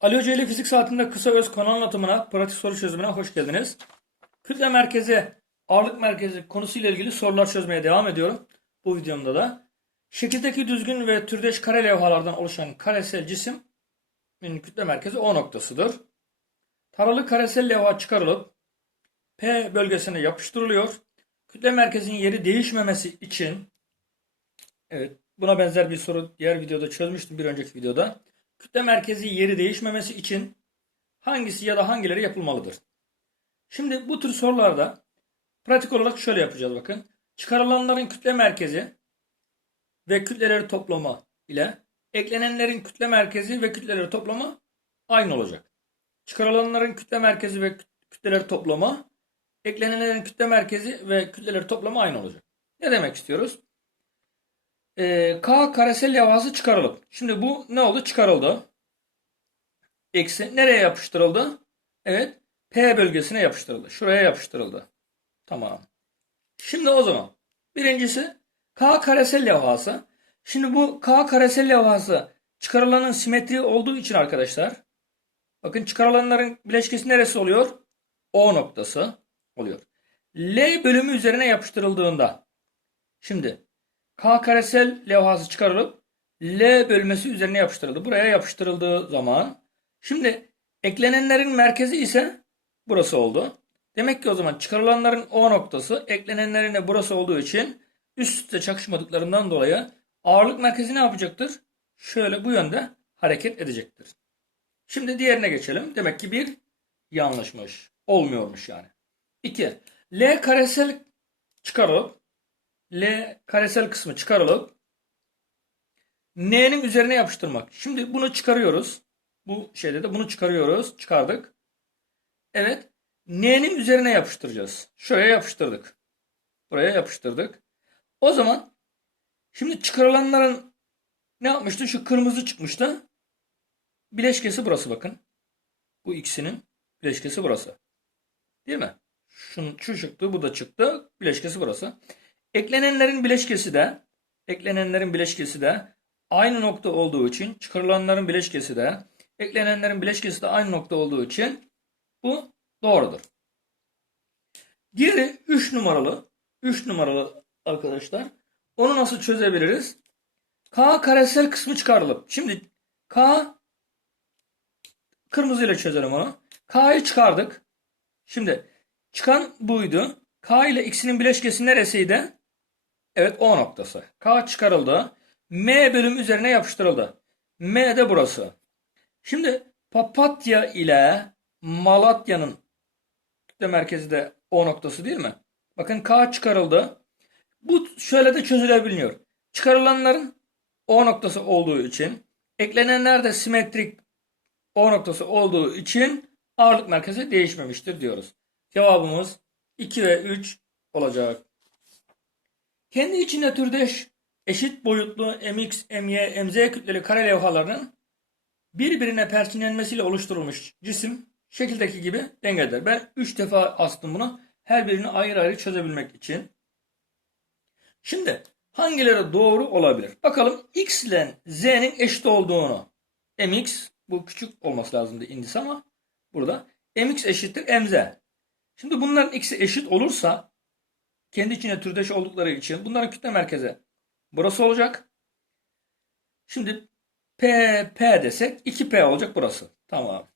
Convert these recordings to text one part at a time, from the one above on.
Ali Hoca ile fizik saatinde kısa öz konu anlatımına, pratik soru çözümüne hoş geldiniz. Kütle merkezi, ağırlık merkezi konusuyla ilgili sorular çözmeye devam ediyorum. Bu videomda da. Şekildeki düzgün ve türdeş kare levhalardan oluşan karesel cismin kütle merkezi O noktasıdır. Taralı karesel levha çıkarılıp P bölgesine yapıştırılıyor. Kütle merkezinin yeri değişmemesi için Evet, buna benzer bir soru diğer videoda çözmüştüm bir önceki videoda. Kütle merkezi yeri değişmemesi için hangisi ya da hangileri yapılmalıdır? Şimdi bu tür sorularda pratik olarak şöyle yapacağız bakın. Çıkarılanların kütle merkezi ve kütleleri toplamı ile eklenenlerin kütle merkezi ve kütleleri toplamı aynı olacak. Çıkarılanların kütle merkezi ve kütleleri toplamı eklenenlerin kütle merkezi ve kütleleri toplamı aynı olacak. Ne demek istiyoruz? Ee, K karesel levhası çıkarılıp. Şimdi bu ne oldu? Çıkarıldı. Eksi nereye yapıştırıldı? Evet. P bölgesine yapıştırıldı. Şuraya yapıştırıldı. Tamam. Şimdi o zaman birincisi K karesel levhası. Şimdi bu K karesel levhası çıkarılanın simetri olduğu için arkadaşlar bakın çıkarılanların bileşkesi neresi oluyor? O noktası oluyor. L bölümü üzerine yapıştırıldığında şimdi K karesel levhası çıkarılıp L bölmesi üzerine yapıştırıldı. Buraya yapıştırıldığı zaman şimdi eklenenlerin merkezi ise burası oldu. Demek ki o zaman çıkarılanların O noktası eklenenlerin de burası olduğu için üst üste çakışmadıklarından dolayı ağırlık merkezi ne yapacaktır? Şöyle bu yönde hareket edecektir. Şimdi diğerine geçelim. Demek ki bir yanlışmış. Olmuyormuş yani. 2. L karesel çıkarılıp L karesel kısmı çıkarılıp N'nin üzerine yapıştırmak. Şimdi bunu çıkarıyoruz. Bu şeyde de bunu çıkarıyoruz. Çıkardık. Evet. N'nin üzerine yapıştıracağız. Şuraya yapıştırdık. Buraya yapıştırdık. O zaman şimdi çıkarılanların ne yapmıştı? Şu kırmızı çıkmıştı. Bileşkesi burası bakın. Bu ikisinin bileşkesi burası. Değil mi? Şun, şu çıktı, bu da çıktı. Bileşkesi burası. Eklenenlerin bileşkesi de eklenenlerin bileşkesi de aynı nokta olduğu için çıkarılanların bileşkesi de eklenenlerin bileşkesi de aynı nokta olduğu için bu doğrudur. Diğeri 3 numaralı. 3 numaralı arkadaşlar. Onu nasıl çözebiliriz? K karesel kısmı çıkarılıp. Şimdi K kırmızıyla çözelim onu. K'yı çıkardık. Şimdi çıkan buydu. K ile X'inin bileşkesi neresiydi? Evet O noktası. K çıkarıldı. M bölüm üzerine yapıştırıldı. M de burası. Şimdi Papatya ile Malatya'nın kütle merkezi de O noktası değil mi? Bakın K çıkarıldı. Bu şöyle de çözülebiliyor. Çıkarılanların O noktası olduğu için eklenenler de simetrik O noktası olduğu için ağırlık merkezi değişmemiştir diyoruz. Cevabımız 2 ve 3 olacak. Kendi içinde türdeş eşit boyutlu mx, my, mz kütleli kare levhalarının birbirine perçinlenmesiyle oluşturulmuş cisim şekildeki gibi dengeler. Ben 3 defa astım bunu. Her birini ayrı ayrı çözebilmek için. Şimdi hangileri doğru olabilir? Bakalım x ile z'nin eşit olduğunu. mx bu küçük olması lazımdı indisi ama burada mx eşittir mz. Şimdi bunların x'i eşit olursa kendi içine türdeş oldukları için bunların kütle merkezi burası olacak. Şimdi P, P desek 2P olacak burası. Tamam.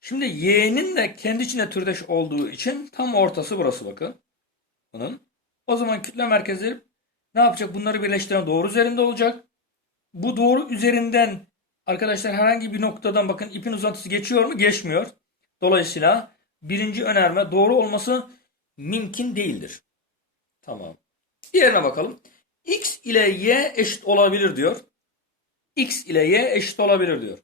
Şimdi Y'nin de kendi içine türdeş olduğu için tam ortası burası bakın. Bunun. O zaman kütle merkezi ne yapacak? Bunları birleştiren doğru üzerinde olacak. Bu doğru üzerinden arkadaşlar herhangi bir noktadan bakın ipin uzantısı geçiyor mu? Geçmiyor. Dolayısıyla birinci önerme doğru olması mümkün değildir. Tamam. Diğerine bakalım. X ile Y eşit olabilir diyor. X ile Y eşit olabilir diyor.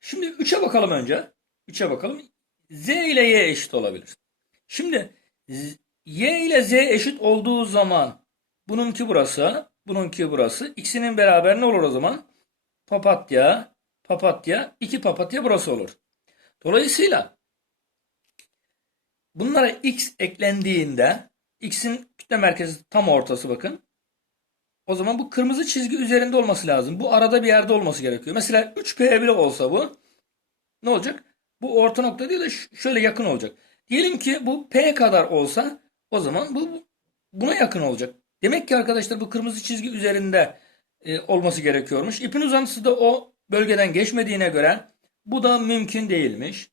Şimdi 3'e bakalım önce. 3'e bakalım. Z ile Y eşit olabilir. Şimdi Y ile Z eşit olduğu zaman bununki burası, bununki burası. İkisinin beraber ne olur o zaman? Papatya, papatya, iki papatya burası olur. Dolayısıyla bunlara X eklendiğinde X'in kütle merkezi tam ortası bakın. O zaman bu kırmızı çizgi üzerinde olması lazım. Bu arada bir yerde olması gerekiyor. Mesela 3P bile olsa bu ne olacak? Bu orta nokta değil de şöyle yakın olacak. Diyelim ki bu P kadar olsa o zaman bu- buna yakın olacak. Demek ki arkadaşlar bu kırmızı çizgi üzerinde e, olması gerekiyormuş. İpin uzantısı da o bölgeden geçmediğine göre bu da mümkün değilmiş.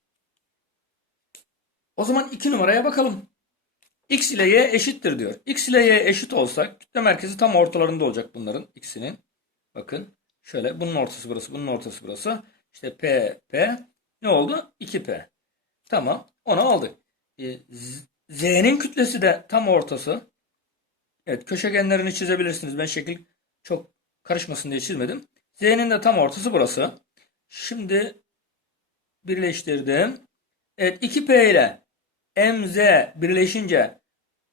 O zaman iki numaraya bakalım. X ile Y eşittir diyor. X ile Y eşit olsa kütle merkezi tam ortalarında olacak bunların ikisinin. Bakın şöyle bunun ortası burası, bunun ortası burası. İşte P, P ne oldu? 2P. Tamam onu aldık. E, Z- Z'nin kütlesi de tam ortası. Evet köşegenlerini çizebilirsiniz. Ben şekil çok karışmasın diye çizmedim. Z'nin de tam ortası burası. Şimdi birleştirdim. Evet 2P ile MZ birleşince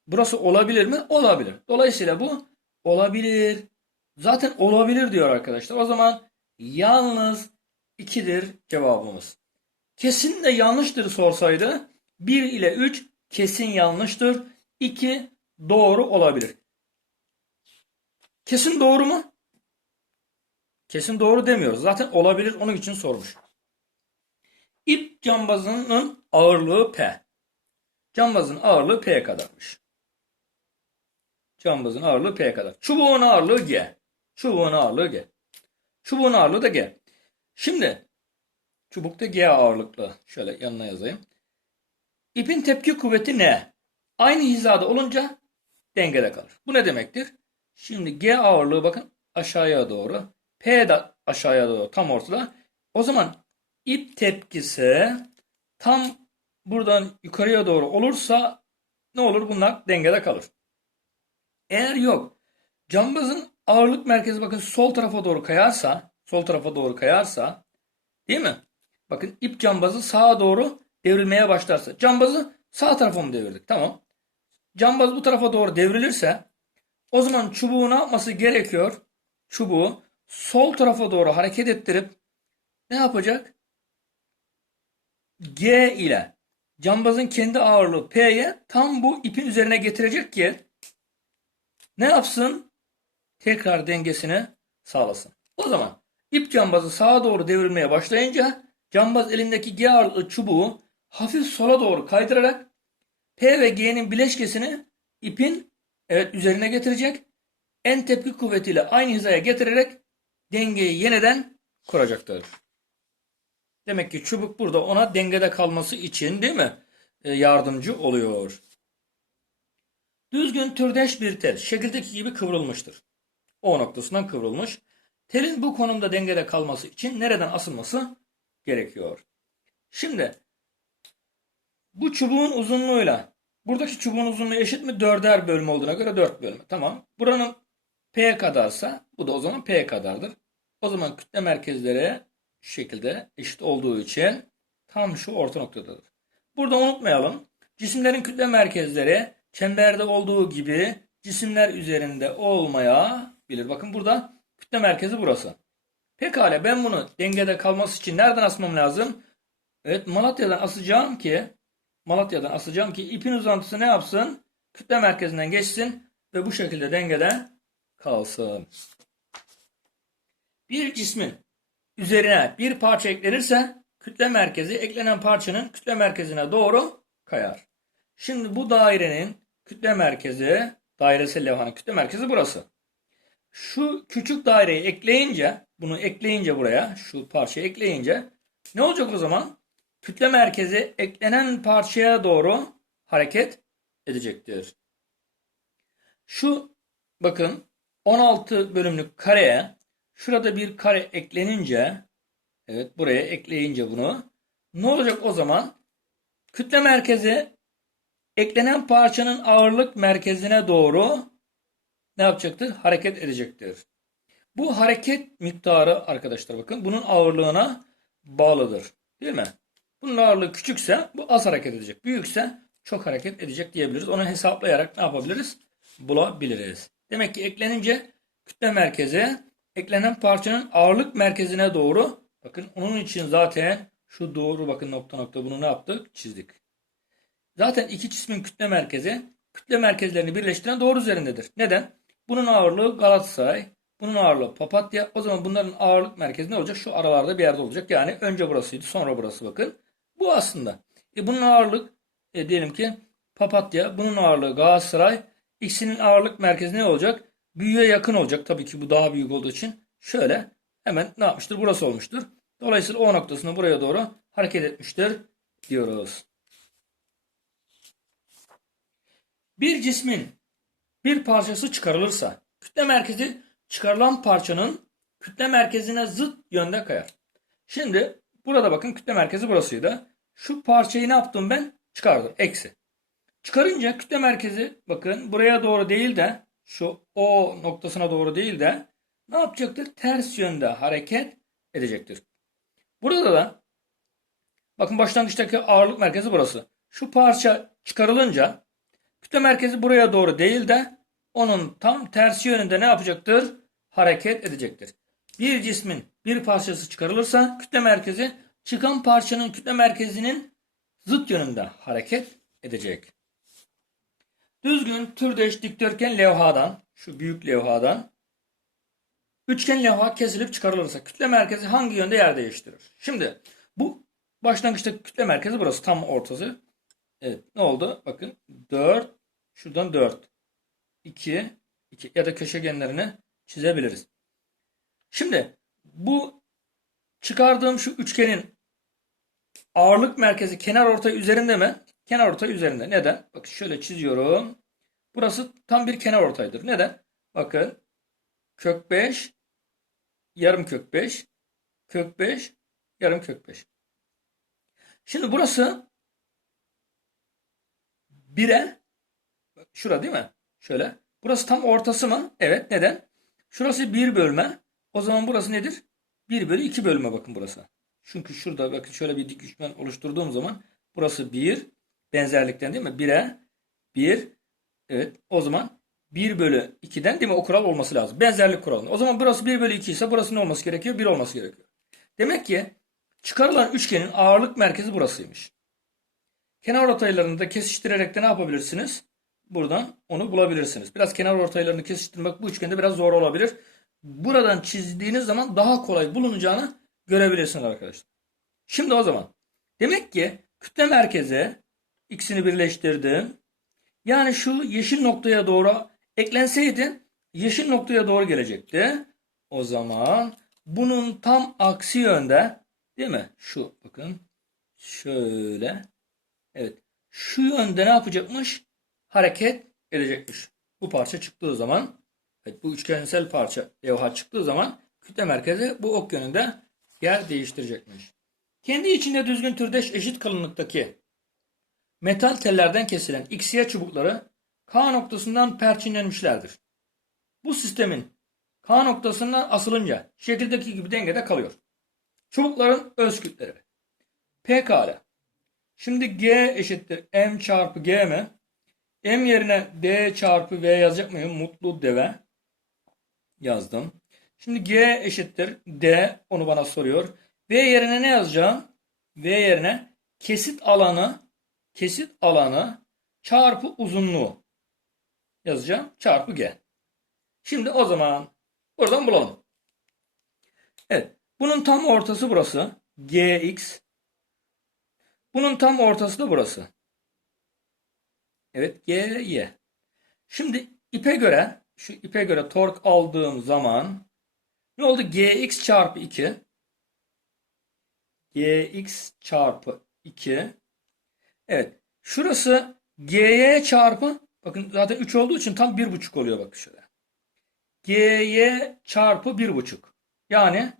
burası olabilir mi? Olabilir. Dolayısıyla bu olabilir. Zaten olabilir diyor arkadaşlar. O zaman yalnız 2'dir cevabımız. Kesin de yanlıştır sorsaydı 1 ile 3 kesin yanlıştır. 2 doğru olabilir. Kesin doğru mu? Kesin doğru demiyoruz. Zaten olabilir onun için sormuş. İp cambazının ağırlığı P. Cambazın ağırlığı P kadarmış. Cambazın ağırlığı P kadar. Çubuğun ağırlığı G. Çubuğun ağırlığı G. Çubuğun ağırlığı da G. Şimdi çubuk da G ağırlıklı. Şöyle yanına yazayım. İpin tepki kuvveti ne? Aynı hizada olunca dengede kalır. Bu ne demektir? Şimdi G ağırlığı bakın aşağıya doğru. P de aşağıya doğru tam ortada. O zaman ip tepkisi tam buradan yukarıya doğru olursa ne olur? Bunlar dengede kalır. Eğer yok cambazın ağırlık merkezi bakın sol tarafa doğru kayarsa sol tarafa doğru kayarsa değil mi? Bakın ip cambazı sağa doğru devrilmeye başlarsa cambazı sağ tarafa mı devirdik? Tamam. Cambaz bu tarafa doğru devrilirse o zaman çubuğu ne yapması gerekiyor? Çubuğu sol tarafa doğru hareket ettirip ne yapacak? G ile cambazın kendi ağırlığı P'ye tam bu ipin üzerine getirecek ki ne yapsın? Tekrar dengesini sağlasın. O zaman ip cambazı sağa doğru devrilmeye başlayınca cambaz elindeki G ağırlıklı çubuğu hafif sola doğru kaydırarak P ve G'nin bileşkesini ipin evet üzerine getirecek. En tepki kuvvetiyle aynı hizaya getirerek dengeyi yeniden kuracaktır. Demek ki çubuk burada ona dengede kalması için değil mi? E, yardımcı oluyor. Düzgün türdeş bir tel şekildeki gibi kıvrılmıştır. O noktasından kıvrılmış. Telin bu konumda dengede kalması için nereden asılması gerekiyor? Şimdi bu çubuğun uzunluğuyla buradaki çubuğun uzunluğu eşit mi? Dörder bölme olduğuna göre dört bölme. Tamam. Buranın P kadarsa bu da o zaman P kadardır. O zaman kütle merkezleri şekilde eşit olduğu için tam şu orta noktadadır. Burada unutmayalım. Cisimlerin kütle merkezleri çemberde olduğu gibi cisimler üzerinde olmayabilir. Bakın burada kütle merkezi burası. Pekala ben bunu dengede kalması için nereden asmam lazım? Evet Malatya'dan asacağım ki Malatya'dan asacağım ki ipin uzantısı ne yapsın? Kütle merkezinden geçsin ve bu şekilde dengede kalsın. Bir cismin üzerine bir parça eklenirse kütle merkezi eklenen parçanın kütle merkezine doğru kayar. Şimdi bu dairenin kütle merkezi, dairesel levhanın kütle merkezi burası. Şu küçük daireyi ekleyince, bunu ekleyince buraya, şu parçayı ekleyince ne olacak o zaman? Kütle merkezi eklenen parçaya doğru hareket edecektir. Şu bakın 16 bölümlük kareye şurada bir kare eklenince evet buraya ekleyince bunu ne olacak o zaman? Kütle merkezi eklenen parçanın ağırlık merkezine doğru ne yapacaktır? Hareket edecektir. Bu hareket miktarı arkadaşlar bakın bunun ağırlığına bağlıdır. Değil mi? Bunun ağırlığı küçükse bu az hareket edecek. Büyükse çok hareket edecek diyebiliriz. Onu hesaplayarak ne yapabiliriz? Bulabiliriz. Demek ki eklenince kütle merkezi eklenen parçanın ağırlık merkezine doğru bakın onun için zaten şu doğru bakın nokta nokta bunu ne yaptık? Çizdik. Zaten iki cismin kütle merkezi kütle merkezlerini birleştiren doğru üzerindedir. Neden? Bunun ağırlığı Galatasaray, Bunun ağırlığı papatya. O zaman bunların ağırlık merkezi ne olacak? Şu aralarda bir yerde olacak. Yani önce burasıydı sonra burası bakın. Bu aslında. E bunun ağırlık e diyelim ki papatya. Bunun ağırlığı Galatasaray. İkisinin ağırlık merkezi ne olacak? Büyüğe yakın olacak. Tabii ki bu daha büyük olduğu için. Şöyle hemen ne yapmıştır? Burası olmuştur. Dolayısıyla O noktasını buraya doğru hareket etmiştir diyoruz. Bir cismin bir parçası çıkarılırsa kütle merkezi çıkarılan parçanın kütle merkezine zıt yönde kayar. Şimdi burada bakın kütle merkezi burasıydı. Şu parçayı ne yaptım ben? Çıkardım. Eksi. Çıkarınca kütle merkezi bakın buraya doğru değil de şu O noktasına doğru değil de ne yapacaktır? Ters yönde hareket edecektir. Burada da bakın başlangıçtaki ağırlık merkezi burası. Şu parça çıkarılınca kütle merkezi buraya doğru değil de onun tam tersi yönünde ne yapacaktır? Hareket edecektir. Bir cismin bir parçası çıkarılırsa kütle merkezi çıkan parçanın kütle merkezinin zıt yönünde hareket edecek. Düzgün türdeş dikdörtgen levhadan, şu büyük levhadan üçgen levha kesilip çıkarılırsa kütle merkezi hangi yönde yer değiştirir? Şimdi bu başlangıçtaki kütle merkezi burası tam ortası. Evet ne oldu? Bakın 4 şuradan 4 2 2 ya da köşegenlerini çizebiliriz. Şimdi bu çıkardığım şu üçgenin ağırlık merkezi kenar ortay üzerinde mi? Kenar ortay üzerinde. Neden? Bak şöyle çiziyorum. Burası tam bir kenar ortaydır. Neden? Bakın kök 5 yarım kök 5 kök 5 yarım kök 5. Şimdi burası 1'e şura değil mi? Şöyle. Burası tam ortası mı? Evet. Neden? Şurası 1 bölme. O zaman burası nedir? 1 bölü 2 bölme bakın burası. Çünkü şurada bakın şöyle bir dik üçgen oluşturduğum zaman burası 1 benzerlikten değil mi? 1'e 1 evet o zaman 1 bölü 2'den değil mi? O kural olması lazım. Benzerlik kuralı. O zaman burası 1 bölü 2 ise burası ne olması gerekiyor? 1 olması gerekiyor. Demek ki çıkarılan üçgenin ağırlık merkezi burasıymış. Kenar ortaylarını da kesiştirerek de ne yapabilirsiniz? Buradan onu bulabilirsiniz. Biraz kenar ortaylarını kesiştirmek bu üçgende biraz zor olabilir. Buradan çizdiğiniz zaman daha kolay bulunacağını görebilirsiniz arkadaşlar. Şimdi o zaman demek ki kütle merkezi ikisini birleştirdim. Yani şu yeşil noktaya doğru eklenseydi yeşil noktaya doğru gelecekti. O zaman bunun tam aksi yönde değil mi? Şu bakın şöyle evet şu yönde ne yapacakmış? Hareket edecekmiş. Bu parça çıktığı zaman evet, bu üçgensel parça levha çıktığı zaman kütle merkezi bu ok yönünde yer değiştirecekmiş. Kendi içinde düzgün türdeş eşit kalınlıktaki metal tellerden kesilen XY çubukları K noktasından perçinlenmişlerdir. Bu sistemin K noktasından asılınca şekildeki gibi dengede kalıyor. Çubukların öz kütleri. Pekala. Şimdi G eşittir M çarpı G mi? M yerine D çarpı V yazacak mıyım? Mutlu deve. Yazdım. Şimdi G eşittir D. Onu bana soruyor. V yerine ne yazacağım? V yerine kesit alanı kesit alanı çarpı uzunluğu yazacağım. Çarpı G. Şimdi o zaman buradan bulalım. Evet. Bunun tam ortası burası. Gx. Bunun tam ortası da burası. Evet. Gy. Şimdi ipe göre şu ipe göre tork aldığım zaman ne oldu? Gx çarpı 2 Gx çarpı 2 Evet. Şurası Gy çarpı bakın zaten 3 olduğu için tam 1,5 oluyor bak şöyle. Gy çarpı 1,5 yani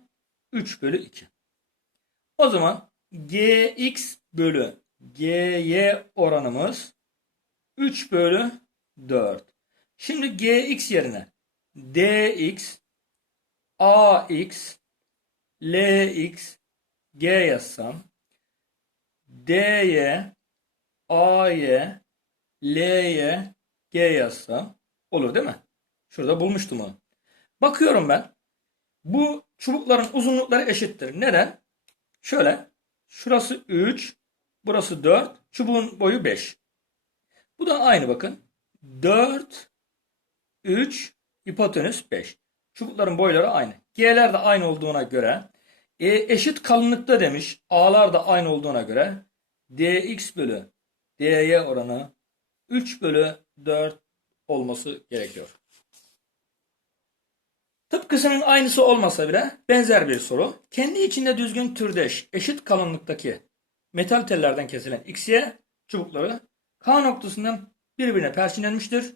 3 bölü 2. O zaman Gx bölü Gy oranımız 3 bölü 4. Şimdi Gx yerine Dx, Ax, Lx, G yazsam D'ye A'ye L'ye G yazsam olur değil mi? Şurada bulmuştum onu. Bakıyorum ben. Bu çubukların uzunlukları eşittir. Neden? Şöyle. Şurası 3. Burası 4. Çubuğun boyu 5. Bu da aynı bakın. 4 3 hipotenüs 5. Çubukların boyları aynı. G'ler de aynı olduğuna göre e, eşit kalınlıkta demiş. A'lar da aynı olduğuna göre dx bölü dy oranı 3 bölü 4 olması gerekiyor. Tıpkısının aynısı olmasa bile benzer bir soru. Kendi içinde düzgün türdeş eşit kalınlıktaki metal tellerden kesilen XY çubukları K noktasından birbirine perçinlenmiştir.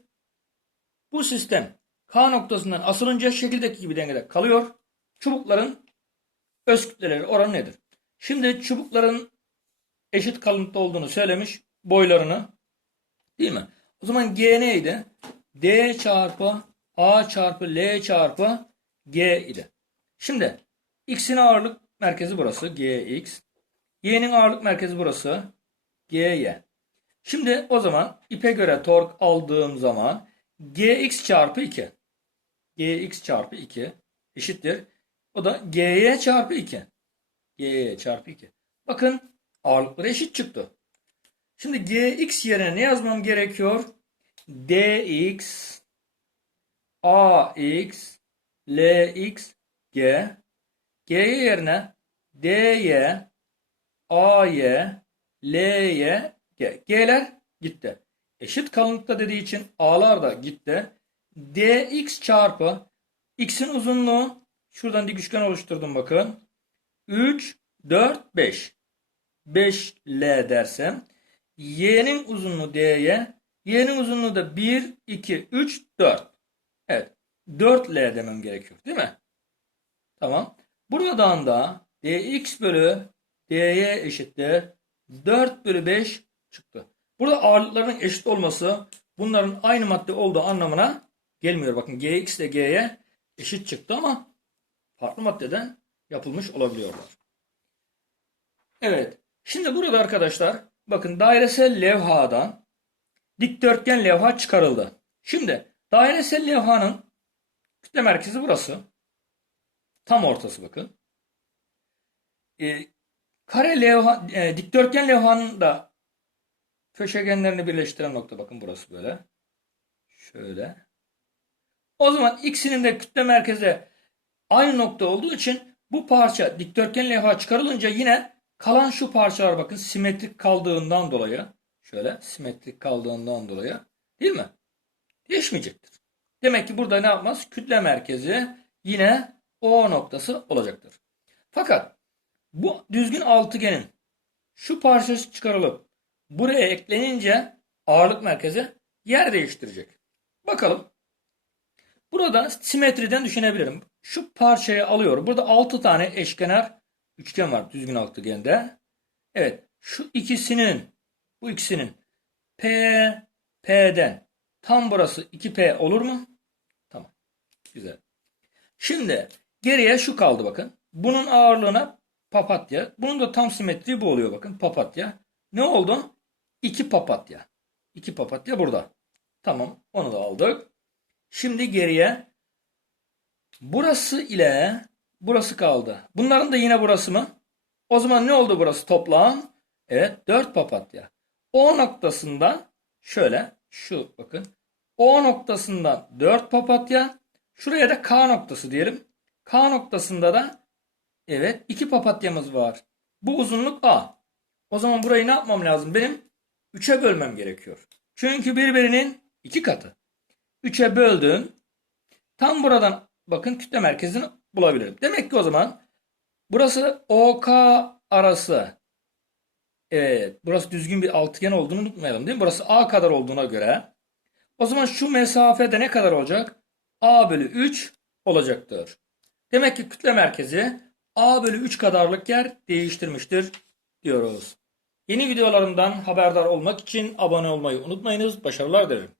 Bu sistem K noktasından asılınca şekildeki gibi dengede kalıyor. Çubukların öz kütleleri oranı nedir? Şimdi çubukların eşit kalınlıkta olduğunu söylemiş. Boylarını. Değil mi? O zaman G neydi? D çarpı A çarpı L çarpı G idi. Şimdi X'in ağırlık merkezi burası. Gx. Y'nin ağırlık merkezi burası. Gy. Şimdi o zaman ipe göre tork aldığım zaman Gx çarpı 2. Gx çarpı 2 eşittir. O da Gy çarpı 2. Gy çarpı 2. Bakın ağırlıkları eşit çıktı. Şimdi Gx yerine ne yazmam gerekiyor? Dx Ax Lx G G yerine Dy Ay Ly G. G'ler gitti. Eşit kalınlıkta dediği için A'lar da gitti. Dx çarpı X'in uzunluğu şuradan dik üçgen oluşturdum bakın. 3, 4, 5. 5L dersem Y'nin uzunluğu Dy Y'nin uzunluğu da 1, 2, 3, 4. Evet. 4L demem gerekiyor değil mi? Tamam. Buradan da dx bölü dy eşittir 4 bölü 5 çıktı. Burada ağırlıkların eşit olması bunların aynı madde olduğu anlamına gelmiyor. Bakın gx ile g'ye eşit çıktı ama farklı maddeden yapılmış olabiliyorlar. Evet. Şimdi burada arkadaşlar bakın dairesel levhadan dikdörtgen levha çıkarıldı. Şimdi dairesel levhanın kütle merkezi burası. Tam ortası bakın. E, kare levha, e, dikdörtgen levhanın da köşegenlerini birleştiren nokta bakın burası böyle. Şöyle. O zaman ikisinin de kütle merkezi aynı nokta olduğu için bu parça dikdörtgen levha çıkarılınca yine kalan şu parçalar bakın simetrik kaldığından dolayı şöyle simetrik kaldığından dolayı değil mi? Değişmeyecektir. Demek ki burada ne yapmaz? Kütle merkezi yine O noktası olacaktır. Fakat bu düzgün altıgenin şu parçası çıkarılıp buraya eklenince ağırlık merkezi yer değiştirecek. Bakalım. Burada simetriden düşünebilirim. Şu parçayı alıyorum. Burada 6 tane eşkenar üçgen var düzgün altıgende. Evet. Şu ikisinin bu ikisinin P P'den tam burası 2P olur mu? Tamam. Güzel. Şimdi geriye şu kaldı bakın. Bunun ağırlığına papatya. Bunun da tam simetriği bu oluyor bakın. Papatya. Ne oldu? İki papatya. İki papatya burada. Tamam. Onu da aldık. Şimdi geriye burası ile burası kaldı. Bunların da yine burası mı? O zaman ne oldu burası toplam? Evet. Dört papatya. O noktasından şöyle şu bakın. O noktasından 4 papatya. Şuraya da K noktası diyelim. K noktasında da evet 2 papatyamız var. Bu uzunluk A. O zaman burayı ne yapmam lazım? Benim 3'e bölmem gerekiyor. Çünkü birbirinin 2 katı. 3'e böldüm. Tam buradan bakın kütle merkezini bulabilirim. Demek ki o zaman burası OK arası Evet, burası düzgün bir altıgen olduğunu unutmayalım değil mi? Burası A kadar olduğuna göre o zaman şu mesafede ne kadar olacak? A bölü 3 olacaktır. Demek ki kütle merkezi A bölü 3 kadarlık yer değiştirmiştir diyoruz. Yeni videolarımdan haberdar olmak için abone olmayı unutmayınız. Başarılar dilerim.